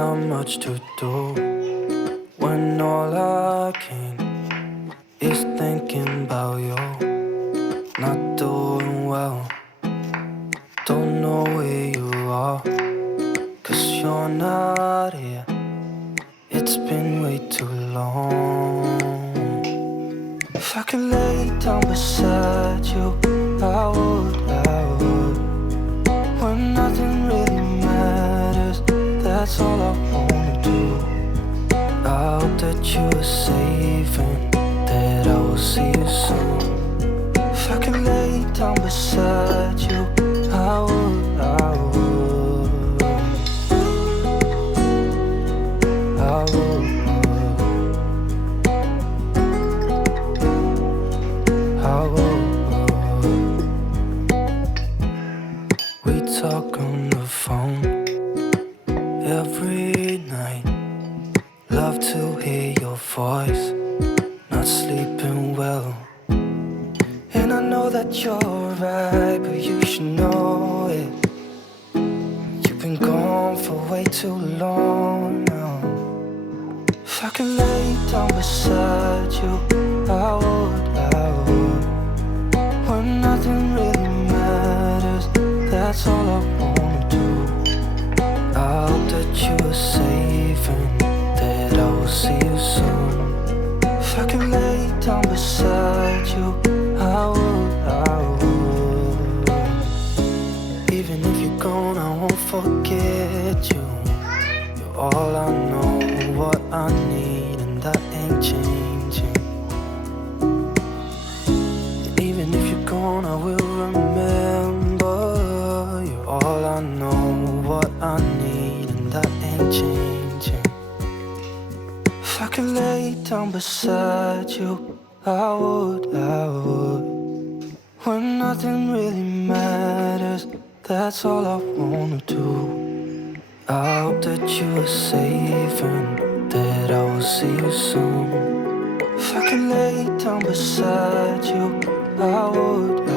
not much to do when all I can is thinking about you. Not doing well, don't know where you are, 'cause you're not here. It's been way too long. If I could lay down beside you, I would. When nothing really matters, that's all I wanna do. I hope that you are safe and that I will see you soon. If I could lay down beside you, I would. We talk on the phone every night. Love to hear your voice. Not sleeping well, and I know that you're right, but you should know it. You've been gone for way too long now. If I could lay down beside you, I would. When nothing really matters, that's all I wanna do. I hope that you are safe and that I will see you soon. If I could lay down beside you, I would. Even if you're gone, I won't forget you. You're all I know, what I need, and that ain't changing. And even if you're gone, I will remember. You're all I know, what I need, and that ain't changing. If I could lay down beside you, I would. When nothing really matters, that's all I wanna do. I hope that you are safe and that I will see you soon. If I could lay down beside you, I would.